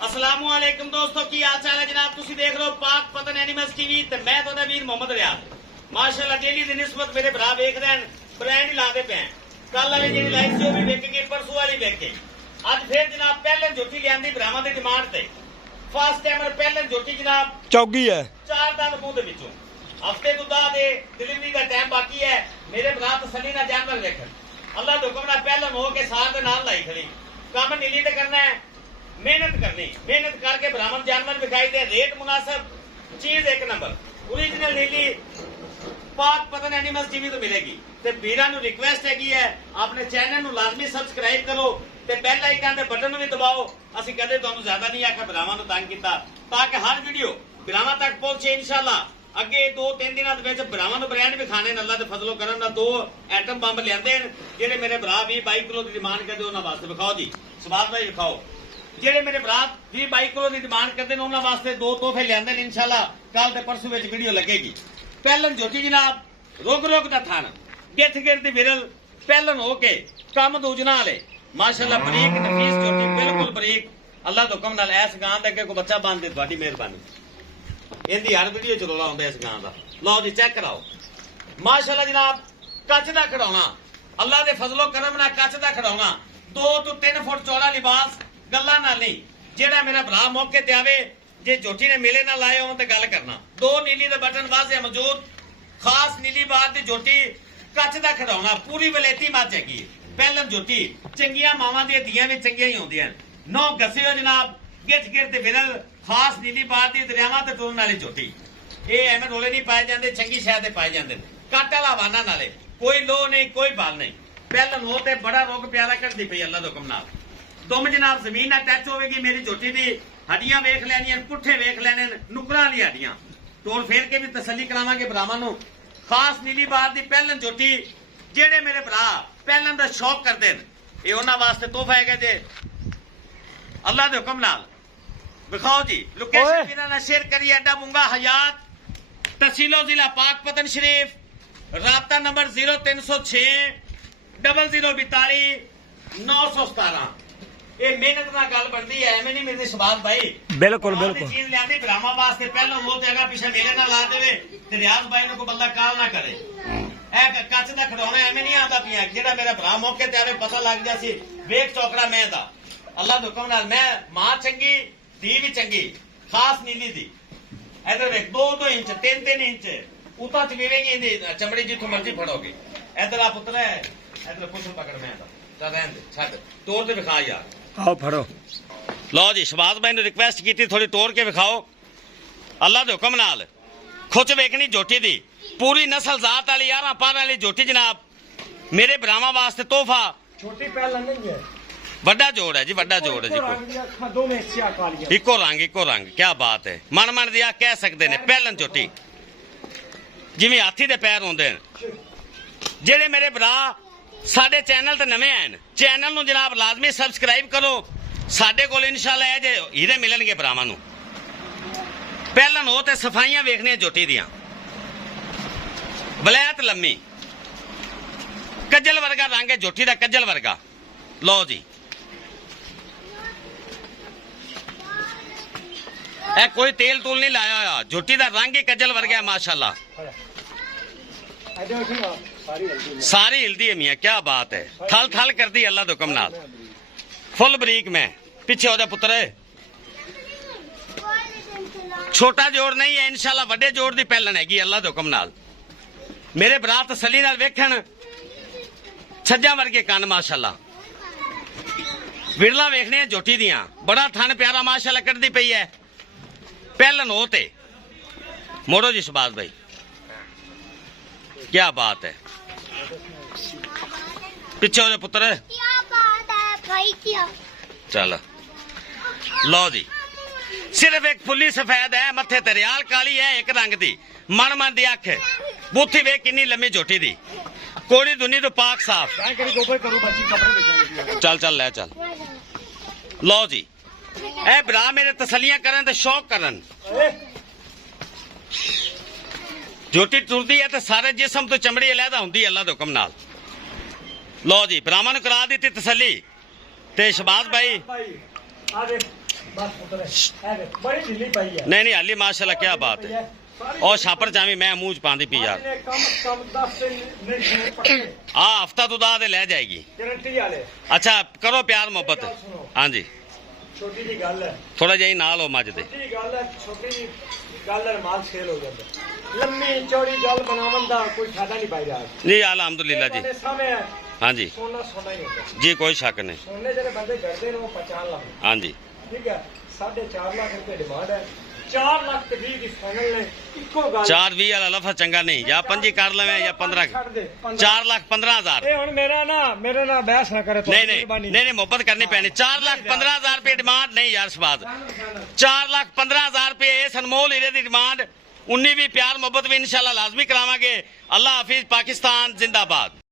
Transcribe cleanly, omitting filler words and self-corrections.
अस्सलामुअलैकुम दोस्तों, की हाल चाल है जनाब। तुसी देख रहे हो पाक पतन एनिमल्स टीवी ते मैं तुहाडा वीर मोहम्मद रियाज। माशाअल्लाह डेली दी निस्बत मेरे भरा वेख रहे हैं, ब्रांड ही लाते पे हैं। कल वाली जी लाइफ से भी वेख गई, परसों वाली वेख गई। अज फिर जनाब पहले झोटी लियांदी भरावां दी डिमांड ते फर्स्ट टाइमर पहले झोटी जनाब चौगी है 4 दंद मूंह दे विचों हफ्ते तो दा दे डिलीवरी का टाइम बाकी है। मेरे भरा तसल्ली ना जानवर वेखन अल्लाह दे हुक्म नाल पहले हो के साथ दे नाल लाई खड़ी काम नीली ते करना है, मेहनत करनी, मेहनत करके ब्राह्मण जानवर दिखाई दे, रेट मुनासिब, चीज एक नंबर ओरिजिनल नीली पाक पतन एनिमल्स टीवी तो मिलेगी। ते वीरां नूं रिक्वेस्ट है अपने चैनल नूं लाजमी सबसक्राइब करो ते बेल आइकन दे बटन भी दबाओ। असि कदे तुहानूं ज्यादा नहीं आखिया ब्राह्मण नूं तंग कीता ताकि हर वीडियो ब्राह्मण तक पहुंचे इंशाअल्लाह। अगे 2-3 दिनों के ब्राह्मण ब्रांड भी खाने अल्लाह के फजलो करम 2 एटम बंब लियाते जेडे मेरे भरा 20-22 किलो की डिमांड करते उन्होंने वास्ते विखाओ जी सवाल भाई विखाओ। जेडे मेरे भरा 20-22 किलो की डिमांड करते हैं उन्होंने वास्ते 2 तोहफे लियाते हैं इंशाअल्लाह। कल ते परसों में वीडियो लगेगी। पहलन झोटी जनाब रोग का थान गिठ गिरती विरल पहलन हो के कम दूजना वाले माशाअल्लाह बरीक नफीस झोटी बिल्कुल बरीक अल्लाह के हुक्म नाल इस गां दे अगे कोई बच्चा बन दे तुहाडी मेहरबानी। इनकी हर वीडियो च रौला आउंदा इस गां दा। लो जी चेक कराओ माशाअल्लाह जनाब कच दा खड़ाउणा अल्लाह दे फजलो करम नाल कच दा खड़ाउणा 2 तो 3 फुट चौड़ा लिबास गल्ला नाल नहीं। जेड़ा मेरा भरा मौके ते आवे जे झोटी ने मेले ना लाए हों ते गल करना। 2 नीली दे बटन वाजे मौजूद खास नीली बार दी झोटी कच दा खड़ाउणा पूरी वलेती मच हैगी। पहलन झोटी चंगियां मावां दी धीआं भी चंगियां ही होंदियां नौ गसियो जनाब गिठ गिर ते विरल खास नीली बार दी दरियावां ते टुरन वाली झोटी ये एवें रोले नहीं पाए जाते चंगी शह ते पाए जाते कट वाला वाना नाले कोई लो नहीं कोई बाल नहीं। पहलन हो ते बड़ा रोग प्यारा करती पई अल्लाह दे हुक्म नाल। दुम जनाब जमीन नाल टच होवेगी मेरी झोटी दी हड्डियां वेख लैनियां पुट्ठे वेख लेने नुकरां दी हड्डियां तोड़ फेर के भी तसल्ली करावांगे भरावां नूं। खास नीली बार दी पहलन झोटी जेड़े मेरे भरा पहलन दा शौक करदे ने ये उन्हां वास्ते तोहफा है जे अल्लाह दे हुक्म नाल विखाओ जी। लोकेशन बिना ना शेयर करिए अड्डा मुंगा हयात तहसीलो जिला पाक पतन शरीफ राबता नंबर 0306 0042 917। ये मेहनत ना गल बनती है एवं नहीं मिलती शबाज भाई बिल्कुल बिल्कुल चीज लिया ब्राह्मण वास्ते पहले वो अगर पिछले मेले ना ला दे रियाज भाई को बंदा काल ना करे कच का खड़ाना एवं नहीं आता पिया जेड़ा मेरा भरा मौके ते आवे पता लग जा सी वेख चौकड़ा मैं दा अल्लाह दे हुक्म नाल मैं मां चंगी धी भी चंगी खास नीली दी इधर वेख 2-2 इंच 3-3 इंच उता चवेगी चमड़ी जिथों मर्जी फड़ोगे। इधर आ पुत्र है इधर पुछ पकड़ मैं दा रहन दे छड तोड़ दे विखा यार आओ फड़ो। लो जी शबाज भाई ने रिक्वेस्ट की थोड़ी तोड़ के विखाओ अल्लाह दे हुक्म नाल। खुच वेखनी झोटी दी पूरी नस्ल जात वाली 11 पार वाली झोटी जनाब मेरे भरावां वास्ते तोहफा। छोटी पहलन नहीं है वड्डा जोड़ है जी वड्डा जोड़ है जी इको रंग क्या बात है मन मन दिया कह सकते ने पहलन झोटी जिवें हाथी दे पैर होंदे ने। जेड़े मेरे भरा साडे चैनल ते नवे हैं चैनल नूं जनाब लाजमी सबसक्राइब करो। साडे कोल इंशाअल्लाह जे हीरे मिलणगे भरावां नूं। पहलन हो ते सफाइयां वेखणियां झोटी दियां वलैत लम्मी कज्जल वर्गा रंग है झोटी दा कज्जल वर्गा। लो जी ए कोई तेल तूल नहीं लाया होया झोटी दा रंग ही कज्जल वर्गा है माशाअल्लाह सारी हिलदी है मियां क्या बात है थल थल करती अल्लाह दे हुक्म नाल फुल बरीक में पीछे हो जा पुत्र छोटा जोड़ नहीं है इंशाअल्लाह वड्डे जोड़ दी पहलन हैगी अल्लाह दे हुक्म नाल। मेरे भरा तसल्ली नाल वेखण छज्जा वर्गे कन माशाअल्लाह विरला वेखने झोटी दियां बड़ा थन प्यारा माशाअल्लाह कटदी पई है। पहलन हो ते मोड़ो जी शबाज भाई क्या बात है पीछे हो जा पुत्र चल। लो जी सिर्फ एक फुल्ली सफेद है मथे ते रियाल काली है एक रंग दी मन मन दी अख बूथी वे किन्नी लम्मी झोटी दी कोड़ी दुनी तो पाक साफ चल चल ले चल। लो जी ए भरा मेरे तसलियां करन ते शौक करन झोटी टुरदी है तो सारे जिसम तो चमड़ी अलहदा हुंदी अल्लाह दे हुक्म नाल। लो जी भरावां नूं करा दी तसली ते शबाज भाई बस पुत्र है बड़ी ढीली पाई है नहीं नहीं हाली माशाल्लाह क्या बात है और छापर चावी मैं मुंह च पांदी पी यार कम कम 10 दिन नहीं पक्के हाँ हफ्ता तो दा ले जाएगी गारंटी वाले अच्छा करो प्यार मोहब्बत हाँ जी छोटी जी गल है थोड़ा जिहा नाल हो मज दे छोटी जी गल है छोटी जी गल है माल सेल हो जाता लंबी चौड़ी गल बनावन दा कोई फायदा नहीं पाई रहा जी अल्हम्दुलिल्लाह जी सामने हाँ जी सोना सोना ही होता जी कोई शक नहीं सोने जेडे बंदे करते ने वो 50 लाख हाँ जी ठीक है 4.5 लाख रुपए डिमांड है 4 लाख ते 20 की फाइनल ने इको गल 4-20 वाला लफा चंगा नहीं या 5 कर लवे या 15 4,15,000 ए हुन मेरे ना बहस ना करे नहीं मोहब्बत करनी पैनी 4,15,000 रुपये डिमांड नहीं यार शबाज 4,15,000 रुपये इस अनमोल हीरे की डिमांड 19 भी प्यार मोहब्बत भी इंशाल्लाह लाजमी करावांगे अल्लाह हाफिज पाकिस्तान जिंदाबाद।